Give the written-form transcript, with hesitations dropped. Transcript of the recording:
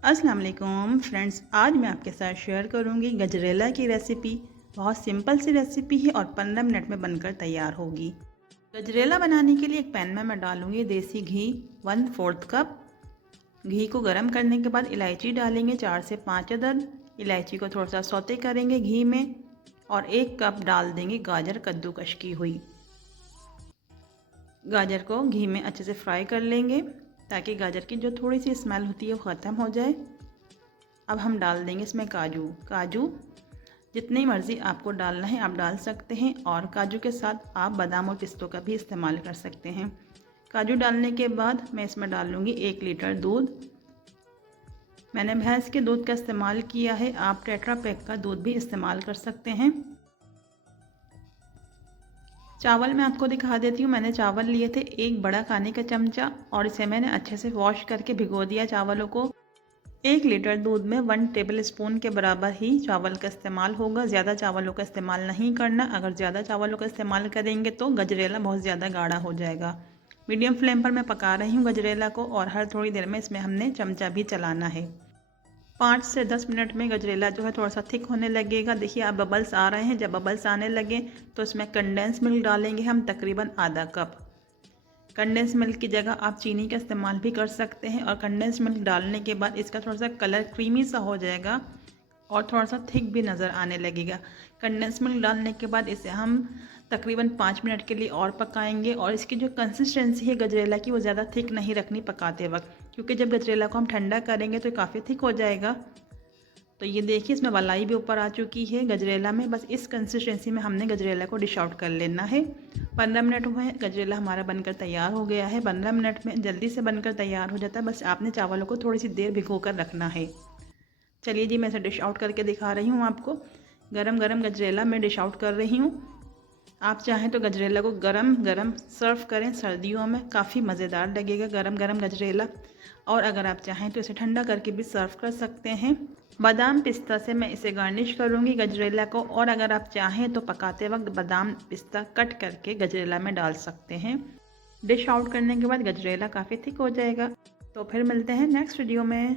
अस्सलाम वालेकुम फ्रेंड्स, आज मैं आपके साथ शेयर करूंगी गजरेला की रेसिपी। बहुत सिंपल सी रेसिपी है और 15 मिनट में बनकर तैयार होगी। गजरेला बनाने के लिए एक पैन में मैं डालूंगी देसी घी 1/4 कप। घी को गर्म करने के बाद इलायची डालेंगे 4 से 5 अदद। इलायची को थोड़ा सा सौते करेंगे घी में और 1 कप डाल देंगे गाजर कद्दूकश की हुई। गाजर को घी में अच्छे से फ्राई कर लेंगे ताकि गाजर की जो थोड़ी सी स्मेल होती है वो ख़त्म हो जाए। अब हम डाल देंगे इसमें काजू जितनी मर्ज़ी आपको डालना है आप डाल सकते हैं, और काजू के साथ आप बादाम और पिस्तों का भी इस्तेमाल कर सकते हैं। काजू डालने के बाद मैं इसमें डाल लूँगी 1 लीटर दूध। मैंने भैंस के दूध का इस्तेमाल किया है, आप टेट्रा पैक का दूध भी इस्तेमाल कर सकते हैं। चावल मैं आपको दिखा देती हूँ। मैंने चावल लिए थे 1 बड़ा खाने का चमचा, और इसे मैंने अच्छे से वॉश करके भिगो दिया चावलों को। 1 लीटर दूध में 1 टेबल स्पून के बराबर ही चावल का इस्तेमाल होगा। ज़्यादा चावलों का इस्तेमाल नहीं करना, अगर ज़्यादा चावलों का इस्तेमाल करेंगे तो गजरेला बहुत ज़्यादा गाढ़ा हो जाएगा। मीडियम फ्लेम पर मैं पका रही हूँ गजरेला को, और हर थोड़ी देर में इसमें हमने चमचा भी चलाना है। 5 से 10 मिनट में गजरेला जो है थोड़ा सा थिक होने लगेगा। देखिए आप बबल्स आ रहे हैं, जब बबल्स आने लगे तो इसमें कंडेंस मिल्क डालेंगे हम तकरीबन आधा कप। कंडेंस मिल्क की जगह आप चीनी का इस्तेमाल भी कर सकते हैं, और कंडेंस मिल्क डालने के बाद इसका थोड़ा सा कलर क्रीमी सा हो जाएगा और थोड़ा सा थिक भी नज़र आने लगेगा। कंडेंस मिल्क डालने के बाद इसे हम तकरीबन 5 मिनट के लिए और पकाएंगे, और इसकी जो कंसिस्टेंसी है गजरेला की वो ज़्यादा थिक नहीं रखनी पकाते वक्त, क्योंकि जब गजरेला को हम ठंडा करेंगे तो काफ़ी थिक हो जाएगा। तो ये देखिए इसमें मलाई भी ऊपर आ चुकी है गजरेला में। बस इस कंसिस्टेंसी में हमने गजरेला को डिश आउट कर लेना है। 15 मिनट हुए हैं, गजरेला हमारा बनकर तैयार हो गया है। 15 मिनट में जल्दी से बनकर तैयार हो जाता है, बस आपने चावलों को थोड़ी सी देर भिगो कर रखना है। चलिए जी, मैं इसे डिश आउट करके दिखा रही हूँ आपको। गरम गरम गजरेला मैं डिश आउट कर रही हूँ। आप चाहें तो गजरेला को गरम गरम सर्व करें, सर्दियों में काफ़ी मज़ेदार लगेगा गरम गरम गजरेला। और अगर आप चाहें तो इसे ठंडा करके भी सर्व कर सकते हैं। बादाम पिस्ता से मैं इसे गार्निश करूंगी गजरेला को, और अगर आप चाहें तो पकाते वक्त बादाम पिस्ता कट करके गजरेला में डाल सकते हैं। डिश आउट करने के बाद गजरेला काफ़ी थिक हो जाएगा। तो फिर मिलते हैं नेक्स्ट वीडियो में।